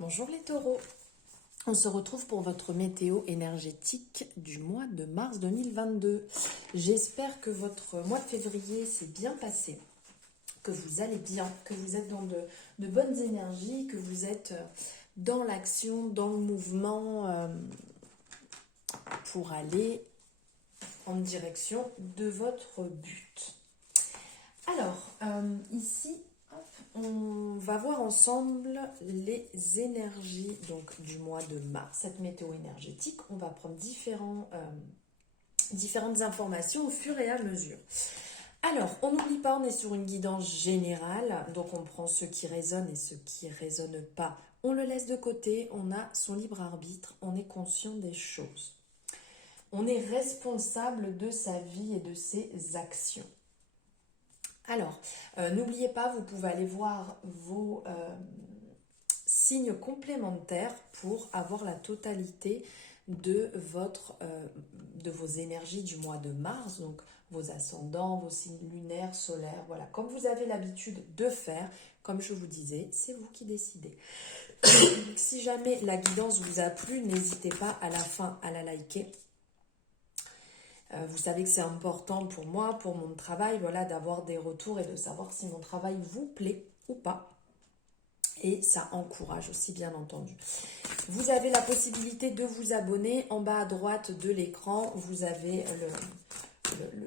Bonjour les taureaux, on se retrouve pour votre météo énergétique du mois de mars 2022. J'espère que votre mois de février s'est bien passé, que vous allez bien, que vous êtes dans de bonnes énergies, que vous êtes dans l'action, dans le mouvement pour aller en direction de votre but. Alors, ici, on va voir ensemble les énergies donc, du mois de mars, cette météo énergétique. On va prendre différentes informations au fur et à mesure. Alors, on n'oublie pas, on est sur une guidance générale, donc on prend ce qui résonne et ce qui ne résonne pas. On le laisse de côté, on a son libre arbitre, on est conscient des choses. On est responsable de sa vie et de ses actions. Alors, n'oubliez pas, vous pouvez aller voir vos signes complémentaires pour avoir la totalité de vos énergies du mois de mars, donc vos ascendants, vos signes lunaires, solaires, voilà, comme vous avez l'habitude de faire, comme je vous disais, c'est vous qui décidez. Si jamais la guidance vous a plu, n'hésitez pas à la fin à la liker. Vous savez que c'est important pour moi, pour mon travail, voilà, d'avoir des retours et de savoir si mon travail vous plaît ou pas. Et ça encourage aussi, bien entendu. Vous avez la possibilité de vous abonner. En bas à droite de l'écran, vous avez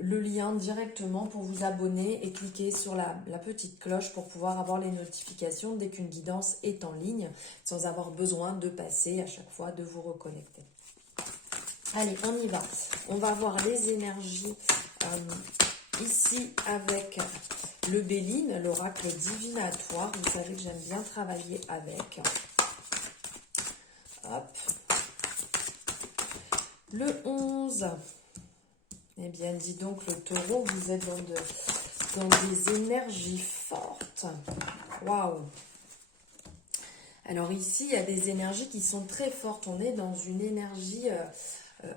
le lien directement pour vous abonner et cliquer sur la petite cloche pour pouvoir avoir les notifications dès qu'une guidance est en ligne, sans avoir besoin de passer à chaque fois, de vous reconnecter. Allez, on y va. On va voir les énergies ici avec le Béline, l'oracle divinatoire. Vous savez que j'aime bien travailler avec. Hop. Le 11. Eh bien, dis donc, le taureau, vous êtes dans des énergies fortes. Waouh! Alors ici, il y a des énergies qui sont très fortes. On est dans une énergie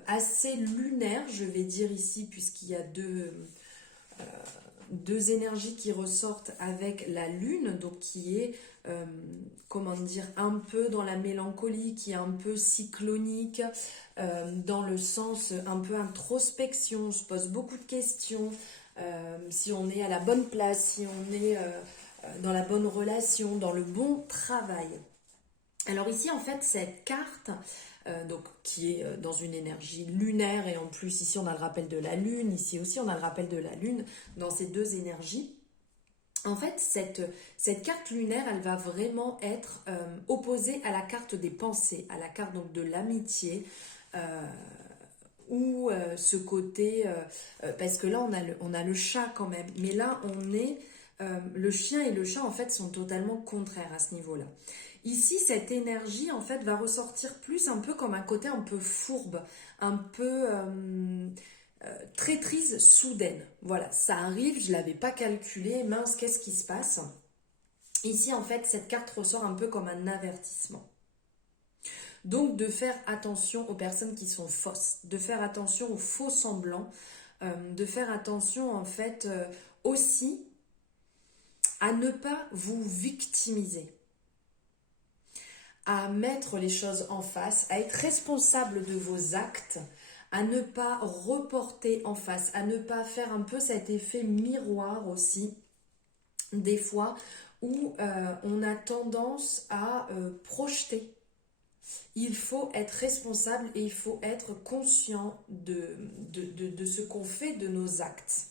assez lunaire, je vais dire ici, puisqu'il y a deux énergies qui ressortent avec la lune, donc qui est, comment dire, un peu dans la mélancolie, qui est un peu cyclonique, dans le sens un peu introspection, on se pose beaucoup de questions, si on est à la bonne place, si on est dans la bonne relation, dans le bon travail. Alors ici, en fait, cette carte, donc, qui est dans une énergie lunaire, et en plus, ici, on a le rappel de la Lune, ici aussi, on a le rappel de la Lune, dans ces deux énergies. En fait, cette carte lunaire, elle va vraiment être opposée à la carte des pensées, à la carte donc, de l'amitié, ou ce côté... parce que là, on a le chat quand même, mais là, on est... le chien et le chat, en fait, sont totalement contraires à ce niveau-là. Ici, cette énergie, en fait, va ressortir plus un peu comme un côté un peu fourbe, un peu traîtrise soudaine. Voilà, ça arrive, je ne l'avais pas calculé, mince, qu'est-ce qui se passe? Ici, en fait, cette carte ressort un peu comme un avertissement. Donc, de faire attention aux personnes qui sont fausses, de faire attention aux faux semblants, de faire attention, en fait, aussi à ne pas vous victimiser, à mettre les choses en face, à être responsable de vos actes, à ne pas reporter en face, à ne pas faire un peu cet effet miroir aussi, des fois, où on a tendance à projeter. Il faut être responsable et il faut être conscient de ce qu'on fait, de nos actes.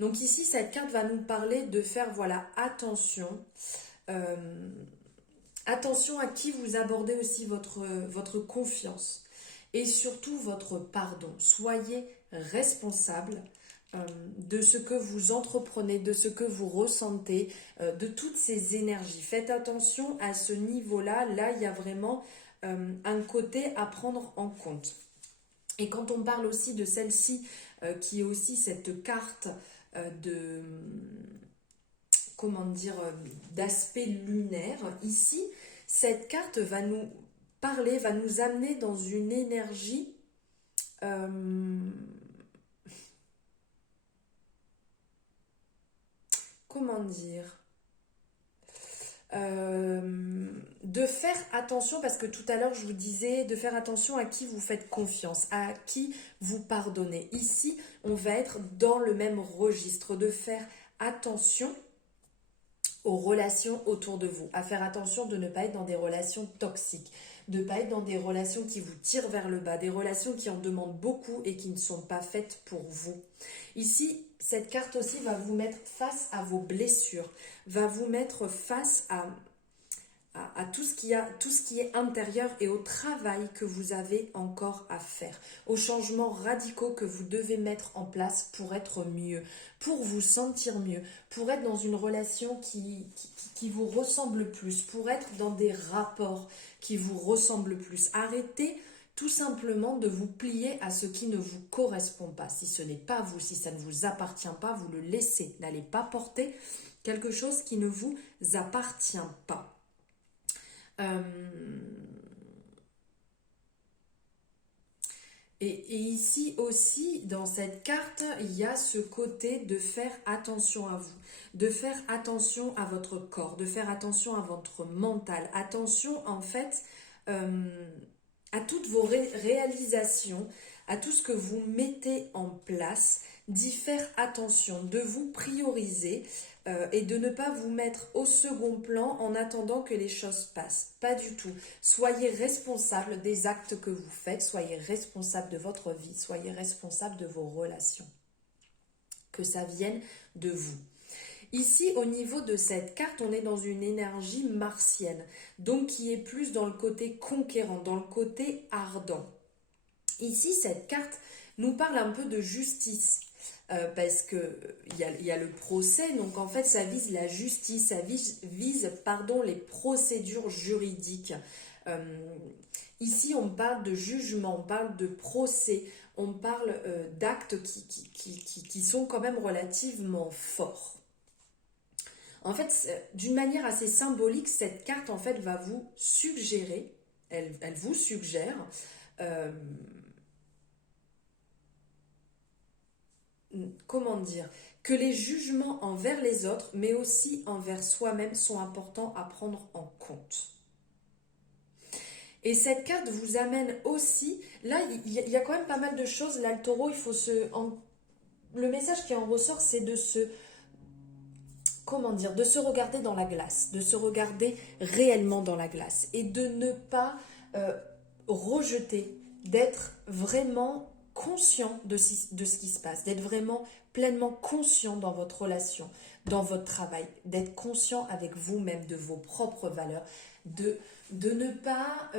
Donc ici, cette carte va nous parler de faire, voilà, attention. Attention à qui vous abordez aussi votre confiance et surtout votre pardon. Soyez responsable de ce que vous entreprenez, de ce que vous ressentez, de toutes ces énergies. Faites attention à ce niveau-là. Là, il y a vraiment un côté à prendre en compte. Et quand on parle aussi de celle-ci, qui est aussi cette carte de... comment dire, d'aspect lunaire, ici, cette carte va nous parler, va nous amener dans une énergie comment dire, de faire attention, parce que tout à l'heure je vous disais de faire attention à qui vous faites confiance, à qui vous pardonnez. Ici, on va être dans le même registre, de faire attention aux relations autour de vous, à faire attention de ne pas être dans des relations toxiques, de ne pas être dans des relations qui vous tirent vers le bas, des relations qui en demandent beaucoup et qui ne sont pas faites pour vous. Ici, cette carte aussi va vous mettre face à vos blessures, va vous mettre face à tout ce qui est intérieur et au travail que vous avez encore à faire, aux changements radicaux que vous devez mettre en place pour être mieux, pour vous sentir mieux, pour être dans une relation qui vous ressemble plus, pour être dans des rapports qui vous ressemblent plus. Arrêtez tout simplement de vous plier à ce qui ne vous correspond pas. Si ce n'est pas vous, si ça ne vous appartient pas, vous le laissez. N'allez pas porter quelque chose qui ne vous appartient pas. Et ici aussi, dans cette carte, il y a ce côté de faire attention à vous, de faire attention à votre corps, de faire attention à votre mental, attention en fait à toutes vos réalisations, à tout ce que vous mettez en place, d'y faire attention, de vous prioriser et de ne pas vous mettre au second plan en attendant que les choses passent. Pas du tout. Soyez responsable des actes que vous faites, soyez responsable de votre vie, soyez responsable de vos relations. Que ça vienne de vous. Ici, au niveau de cette carte, on est dans une énergie martienne, donc qui est plus dans le côté conquérant, dans le côté ardent. Ici, cette carte nous parle un peu de justice, parce que il y a le procès, donc en fait, ça vise la justice, ça vise les procédures juridiques. Ici, on parle de jugement, on parle de procès, on parle d'actes qui sont quand même relativement forts. En fait, d'une manière assez symbolique, cette carte en fait va vous suggérer, elle vous suggère comment dire, que les jugements envers les autres, mais aussi envers soi-même, sont importants à prendre en compte. Et cette carte vous amène aussi, là il y a quand même pas mal de choses, là le taureau, le message qui en ressort, c'est de se regarder dans la glace, de se regarder réellement dans la glace et de ne pas rejeter, d'être vraiment conscient de ce qui se passe, d'être vraiment pleinement conscient dans votre relation, dans votre travail, d'être conscient avec vous-même de vos propres valeurs, de ne pas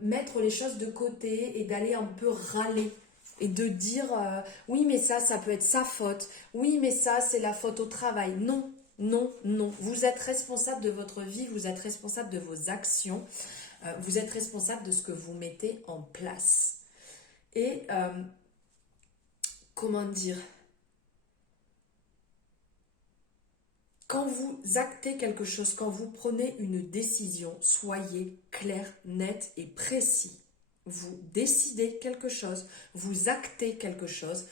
mettre les choses de côté et d'aller un peu râler et de dire oui mais ça peut être sa faute, oui mais ça c'est la faute au travail. Non, non, non. Vous êtes responsable de votre vie, vous êtes responsable de vos actions, vous êtes responsable de ce que vous mettez en place. Et comment dire, quand vous actez quelque chose, quand vous prenez une décision, soyez clair, net et précis. Vous décidez quelque chose, vous actez quelque chose,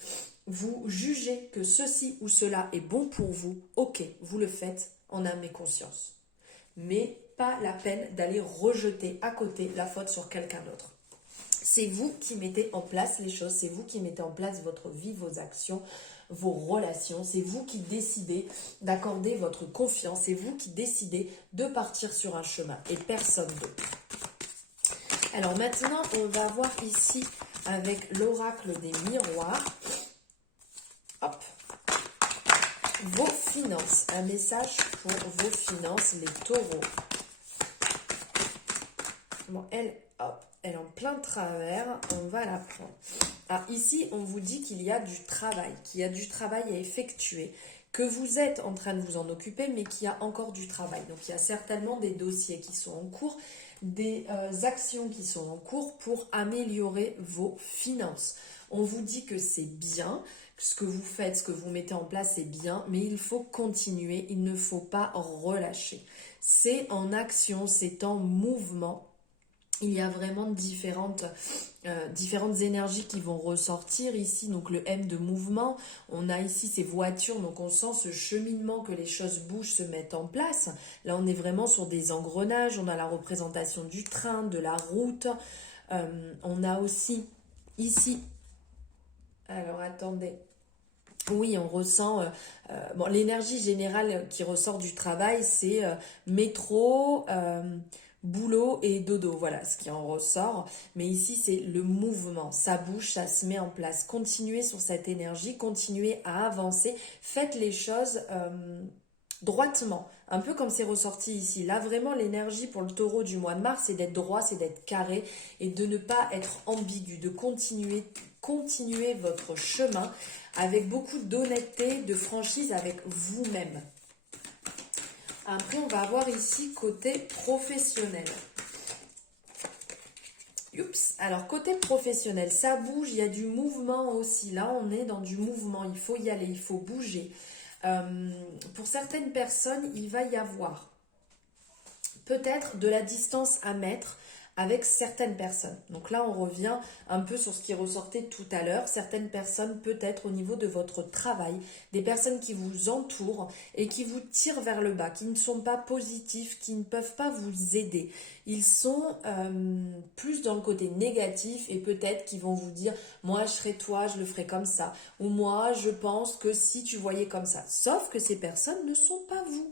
vous jugez que ceci ou cela est bon pour vous, ok, vous le faites en âme et conscience. Mais pas la peine d'aller rejeter à côté la faute sur quelqu'un d'autre. C'est vous qui mettez en place les choses, c'est vous qui mettez en place votre vie, vos actions, vos relations, c'est vous qui décidez d'accorder votre confiance, c'est vous qui décidez de partir sur un chemin et personne d'autre. Alors maintenant, on va voir ici avec l'oracle des miroirs. Hop. Vos finances. Un message pour vos finances, les taureaux. Bon, elle est en plein travers. On va la prendre. Alors ici, on vous dit qu'il y a du travail, à effectuer, que vous êtes en train de vous en occuper, mais qu'il y a encore du travail. Donc il y a certainement des dossiers qui sont en cours, des actions qui sont en cours pour améliorer vos finances. On vous dit que c'est bien, ce que vous faites, ce que vous mettez en place, c'est bien, mais il faut continuer, il ne faut pas relâcher. C'est en action, c'est en mouvement. Il y a vraiment différentes énergies qui vont ressortir ici. Donc le M de mouvement, on a ici ces voitures, donc on sent ce cheminement que les choses bougent, se mettent en place. Là on est vraiment sur des engrenages, on a la représentation du train, de la route. On a aussi ici, alors attendez, oui, on ressent, bon, l'énergie générale qui ressort du travail, c'est métro, boulot et dodo, voilà ce qui en ressort. Mais ici, c'est le mouvement, ça bouge, ça se met en place. Continuez sur cette énergie, continuez à avancer, faites les choses droitement, un peu comme c'est ressorti ici. Là, vraiment, l'énergie pour le taureau du mois de mars, c'est d'être droit, c'est d'être carré et de ne pas être ambigu, de continuer votre chemin avec beaucoup d'honnêteté, de franchise avec vous-même. Après, on va avoir ici côté professionnel. Oups. Alors, côté professionnel, ça bouge, il y a du mouvement aussi. Là, on est dans du mouvement, il faut y aller, il faut bouger. Pour certaines personnes, il va y avoir peut-être de la distance à mettre avec certaines personnes. Donc là, on revient un peu sur ce qui ressortait tout à l'heure. Certaines personnes, peut-être au niveau de votre travail, des personnes qui vous entourent et qui vous tirent vers le bas, qui ne sont pas positifs, qui ne peuvent pas vous aider. Ils sont plus dans le côté négatif et peut-être qu'ils vont vous dire « moi, je serais toi, je le ferais comme ça » ou « moi, je pense que si tu voyais comme ça ». Sauf que ces personnes ne sont pas vous.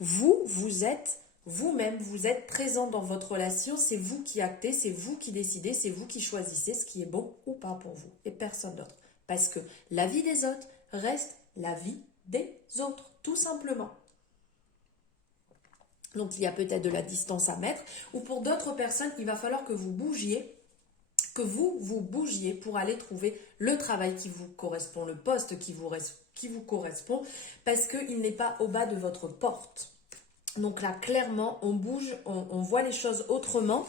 Vous êtes vous-même, vous êtes présent dans votre relation, c'est vous qui actez, c'est vous qui décidez, c'est vous qui choisissez ce qui est bon ou pas pour vous et personne d'autre. Parce que la vie des autres reste la vie des autres, tout simplement. Donc il y a peut-être de la distance à mettre, ou pour d'autres personnes, il va falloir que vous bougiez, que vous bougiez pour aller trouver le travail qui vous correspond, le poste qui vous correspond, parce qu'il n'est pas au bas de votre porte. Donc là, clairement, on bouge, on voit les choses autrement.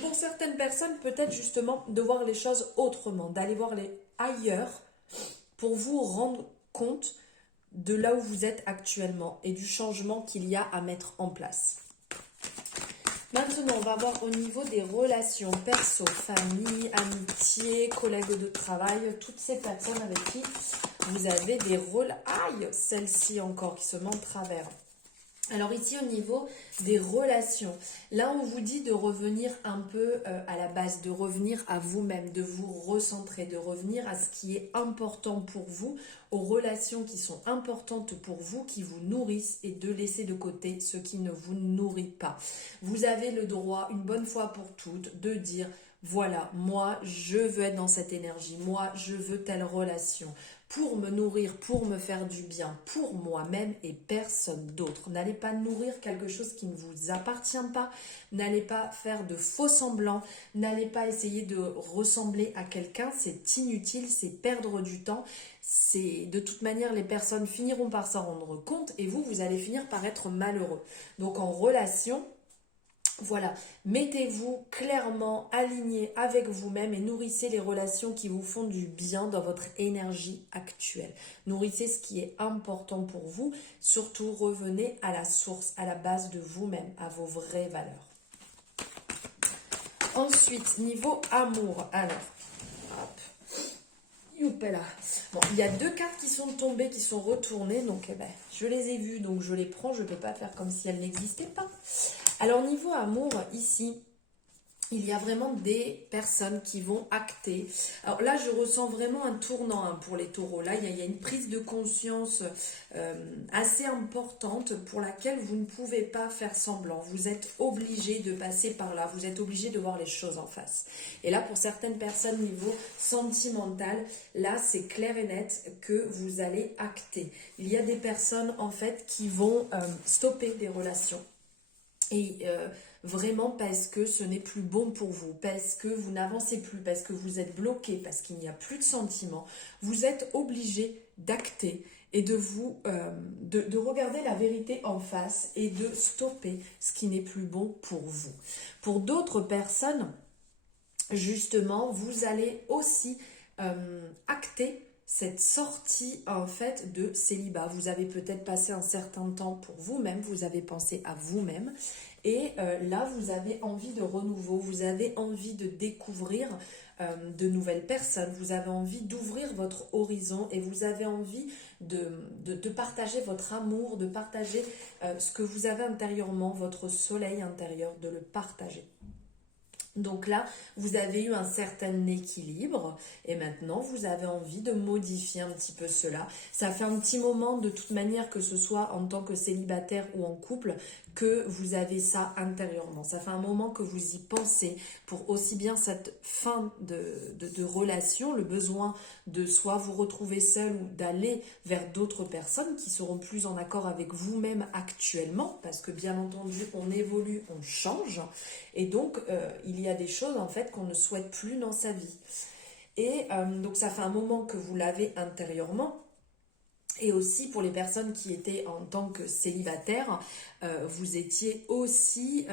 Pour certaines personnes, peut-être justement de voir les choses autrement, d'aller voir les ailleurs pour vous rendre compte de là où vous êtes actuellement et du changement qu'il y a à mettre en place. Maintenant, on va voir au niveau des relations perso, famille, amitié, collègues de travail, toutes ces personnes avec qui vous avez des rôles. Aïe, celle-ci encore qui se met en travers. Alors ici au niveau des relations, là on vous dit de revenir un peu à la base, de revenir à vous-même, de vous recentrer, de revenir à ce qui est important pour vous, aux relations qui sont importantes pour vous, qui vous nourrissent et de laisser de côté ce qui ne vous nourrit pas. Vous avez le droit, une bonne fois pour toutes, de dire voilà, moi je veux être dans cette énergie, moi je veux telle relation pour me nourrir, pour me faire du bien, pour moi-même et personne d'autre. N'allez pas nourrir quelque chose qui ne vous appartient pas, n'allez pas faire de faux semblants, n'allez pas essayer de ressembler à quelqu'un, c'est inutile, c'est perdre du temps. De toute manière, les personnes finiront par s'en rendre compte et vous allez finir par être malheureux. Donc en relation, voilà, mettez-vous clairement aligné avec vous-même et nourrissez les relations qui vous font du bien dans votre énergie actuelle. Nourrissez ce qui est important pour vous. Surtout, revenez à la source, à la base de vous-même, à vos vraies valeurs. Ensuite, niveau amour. Alors, hop. Youpala. Bon, il y a deux cartes qui sont tombées, qui sont retournées. Donc, je les ai vues, donc je les prends. Je ne peux pas faire comme si elles n'existaient pas. Alors, niveau amour, ici, il y a vraiment des personnes qui vont acter. Alors là, je ressens vraiment un tournant pour les taureaux. Là, il y a une prise de conscience assez importante pour laquelle vous ne pouvez pas faire semblant. Vous êtes obligé de passer par là. Vous êtes obligé de voir les choses en face. Et là, pour certaines personnes, niveau sentimental, là, c'est clair et net que vous allez acter. Il y a des personnes, en fait, qui vont stopper des relations. Et vraiment parce que ce n'est plus bon pour vous, parce que vous n'avancez plus, parce que vous êtes bloqué, parce qu'il n'y a plus de sentiments, vous êtes obligé d'acter et de regarder la vérité en face et de stopper ce qui n'est plus bon pour vous. Pour d'autres personnes, justement, vous allez aussi acter cette sortie en fait de célibat. Vous avez peut-être passé un certain temps pour vous-même, vous avez pensé à vous-même et là vous avez envie de renouveau, vous avez envie de découvrir de nouvelles personnes, vous avez envie d'ouvrir votre horizon et vous avez envie de partager votre amour, de partager ce que vous avez intérieurement, votre soleil intérieur, de le partager. Donc là, vous avez eu un certain équilibre et maintenant vous avez envie de modifier un petit peu cela. Ça fait un petit moment de toute manière que ce soit en tant que célibataire ou en couple que vous avez ça intérieurement. Ça fait un moment que vous y pensez pour aussi bien cette fin de relation, le besoin de soit vous retrouver seul ou d'aller vers d'autres personnes qui seront plus en accord avec vous-même actuellement parce que bien entendu on évolue, on change. Et donc, il y a des choses en fait qu'on ne souhaite plus dans sa vie. Et donc, ça fait un moment que vous l'avez intérieurement. Et aussi pour les personnes qui étaient en tant que célibataires, vous étiez aussi,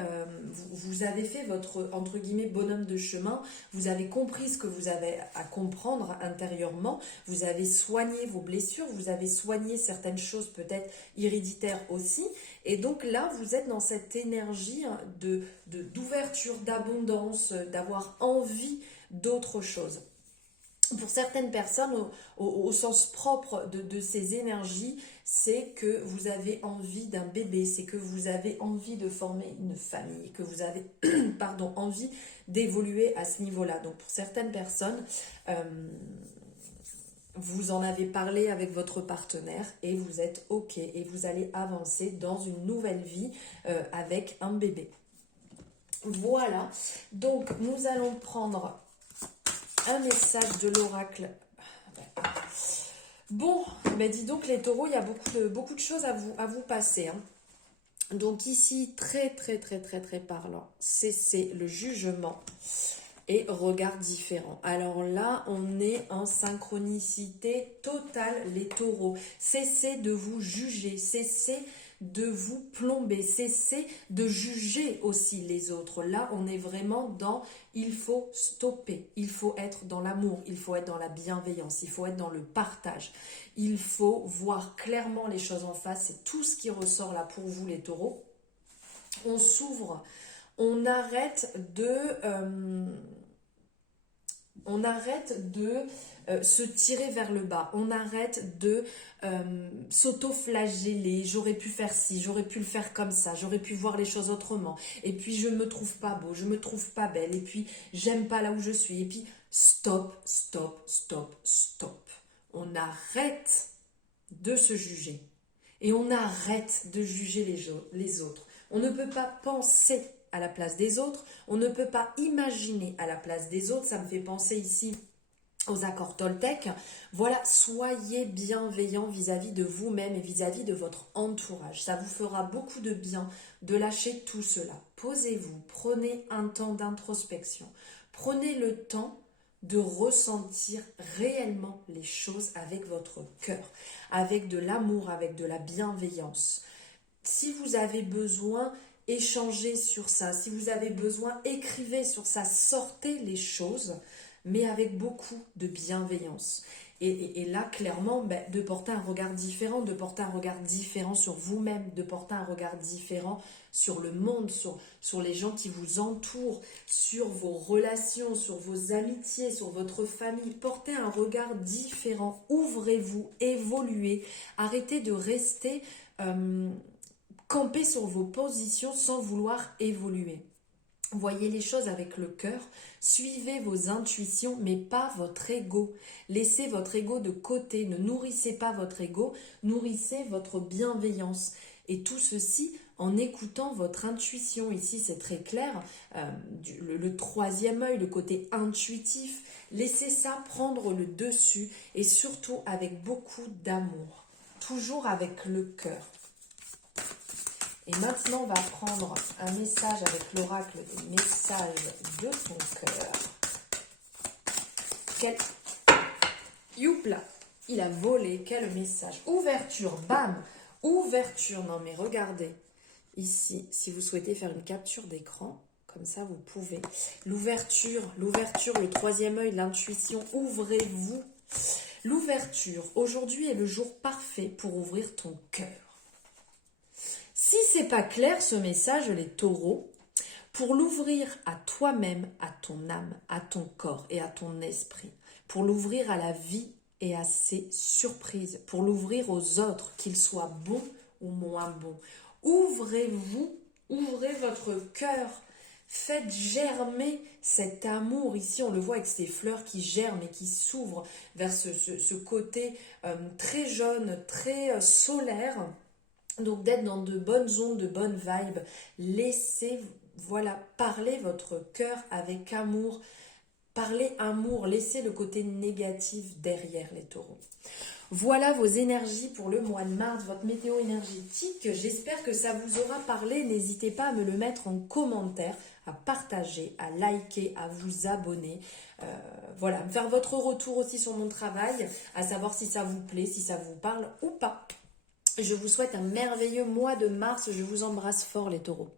vous avez fait votre, entre guillemets, bonhomme de chemin, vous avez compris ce que vous avez à comprendre intérieurement, vous avez soigné vos blessures, vous avez soigné certaines choses peut-être héréditaires aussi, et donc là, vous êtes dans cette énergie d'ouverture, d'abondance, d'avoir envie d'autre chose. Pour certaines personnes, au sens propre de ces énergies, c'est que vous avez envie d'un bébé, c'est que vous avez envie de former une famille, que vous avez pardon, envie d'évoluer à ce niveau-là. Donc pour certaines personnes, vous en avez parlé avec votre partenaire et vous êtes OK et vous allez avancer dans une nouvelle vie avec un bébé. Voilà, donc nous allons prendre un message de l'oracle. Bon, ben dis donc les taureaux, il y a beaucoup de choses à vous passer. Hein. Donc ici, très parlant, c'est le jugement et regard différent. Alors là, on est en synchronicité totale, les taureaux. Cessez de vous juger, cessez de vous plomber, cessez de juger aussi les autres. Là, on est vraiment dans il faut stopper, il faut être dans l'amour, il faut être dans la bienveillance, il faut être dans le partage. Il faut voir clairement les choses en face, c'est tout ce qui ressort là pour vous les taureaux. On s'ouvre, on arrête de se tirer vers le bas, on arrête de s'auto-flageller, j'aurais pu faire ci, j'aurais pu le faire comme ça, j'aurais pu voir les choses autrement, et puis je me trouve pas beau, je me trouve pas belle, et puis j'aime pas là où je suis, et puis stop. On arrête de se juger, et on arrête de juger les autres. On ne peut pas penser à la place des autres, on ne peut pas imaginer à la place des autres. Ça me fait penser ici aux accords Toltec. Voilà, soyez bienveillants vis-à-vis de vous-même et vis-à-vis de votre entourage. Ça vous fera beaucoup de bien de lâcher tout cela. Posez-vous, prenez un temps d'introspection, prenez le temps de ressentir réellement les choses avec votre cœur, avec de l'amour, avec de la bienveillance. Si vous avez besoin, échangez sur ça. Si vous avez besoin, écrivez sur ça. Sortez les choses, mais avec beaucoup de bienveillance. Et là, clairement, de porter un regard différent, de porter un regard différent sur vous-même, de porter un regard différent sur le monde, sur les gens qui vous entourent, sur vos relations, sur vos amitiés, sur votre famille. Portez un regard différent. Ouvrez-vous, évoluez. Arrêtez de rester... campez sur vos positions sans vouloir évoluer. Voyez les choses avec le cœur, suivez vos intuitions, mais pas votre ego. Laissez votre ego de côté, ne nourrissez pas votre ego, nourrissez votre bienveillance. Et tout ceci en écoutant votre intuition. Ici, c'est très clair, le troisième œil, le côté intuitif. Laissez ça prendre le dessus et surtout avec beaucoup d'amour. Toujours avec le cœur. Et maintenant, on va prendre un message avec l'oracle des messages de ton cœur. Youpla, il a volé, quel message. Ouverture, bam, ouverture. Non mais regardez, ici, si vous souhaitez faire une capture d'écran, comme ça vous pouvez. L'ouverture, le troisième œil, l'intuition, ouvrez-vous L'ouverture. Aujourd'hui est le jour parfait pour ouvrir ton cœur. Si c'est pas clair ce message, les taureaux, pour l'ouvrir à toi-même, à ton âme, à ton corps et à ton esprit, pour l'ouvrir à la vie et à ses surprises, pour l'ouvrir aux autres, qu'ils soient bons ou moins bons. Ouvrez-vous, ouvrez votre cœur, faites germer cet amour. Ici, on le voit avec ces fleurs qui germent et qui s'ouvrent vers ce côté très jaune, très solaire. Donc d'être dans de bonnes ondes, de bonnes vibes. Laissez, voilà, parlez votre cœur avec amour. Parlez amour, laissez le côté négatif derrière les taureaux. Voilà vos énergies pour le mois de mars, votre météo énergétique. J'espère que ça vous aura parlé. N'hésitez pas à me le mettre en commentaire, à partager, à liker, à vous abonner. Voilà, me faire votre retour aussi sur mon travail, à savoir si ça vous plaît, si ça vous parle ou pas. Je vous souhaite un merveilleux mois de mars. Je vous embrasse fort les taureaux.